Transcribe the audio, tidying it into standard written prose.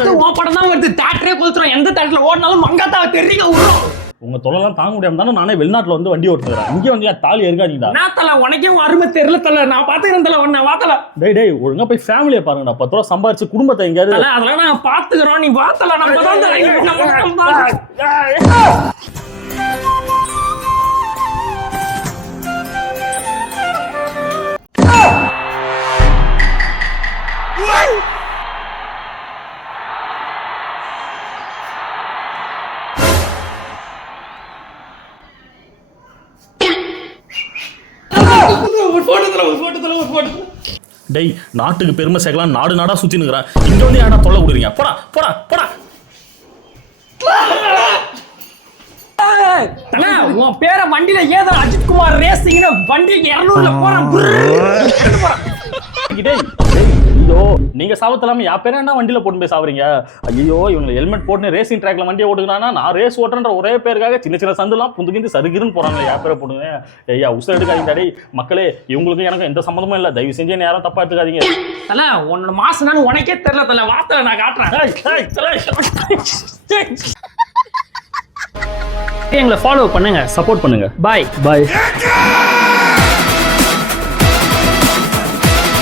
அடுத்து உன் படம் தான் வருது, தியேட்டரே கொளுத்துறோம். எந்த தியேட்டர்ல ஓடினாலும் மங்காத்தாவை தெரியுங்க விடுறோம். உங்க தொலைலாம் தாங்க முடியாம தானே நானே வெளிநாட்டுல வந்து வண்டி ஓட்டுறேன். இங்கே வந்து தாலி இருக்காதீங்கடா. நான் தல உனக்கே அருமை தெரியல தல, நான் பாத்துக்கிறேன் தல உன்னை வாத்தல. டேய் ஒழுங்கா போய் ஃபேமிலியை பாருங்கடா. 10 ரூபா சம்பாரிச்சு குடும்பத்தை எங்கேயாவது. அதெல்லாம் நான் பாத்துக்கிறோம், நீ வாத்தல. நம்ம தான் டேய் நாட்டுக்கு பெருமை சேர்க்கலாம் நாடு நாடா சுத்தி நிற்கிறான். இங்க வந்து ஏன்னா தொல்லை கொடுக்குறீங்க? போடா போடா போடா. உன் பேரை வண்டியில ஏதோ அஜித் குமார் ரேசிங் வண்டிக்கு 200ல போறான். ஐயோ நீங்க சாவத்தலாம யா பேர என்ன வண்டியில போட்டு போய் சாவறீங்க? ஐயோ இவங்க ஹெல்மெட் போட்டு ரேசிங் ட்ராக்ல வண்டியை ஓட்டுக்கிறானா? நான் ரேஸ் ஓட்டுறன்ற ஒரே பேருக்காக சின்ன சின்ன சந்துலாம் புந்துக்கிந்து சருகிருன்னு போறாங்க. யா பேரை போடுங்க. ஐயா உசுர எடுக்காதீங்க. டேய் மக்களே, இவங்களுக்கும் எனக்கு எந்த சம்மந்தமும் இல்லை. தயவு செஞ்சு என்ன யாரும் தப்பா எடுத்துக்காதீங்க. தல உன்னோட மாசம் உனக்கே தெரியல தல, வாத்தல நான் காட்டுறேன். எங்களை ஃபாலோ பண்ணுங்க, சப்போர்ட் பண்ணுங்க. பாய் பாய்.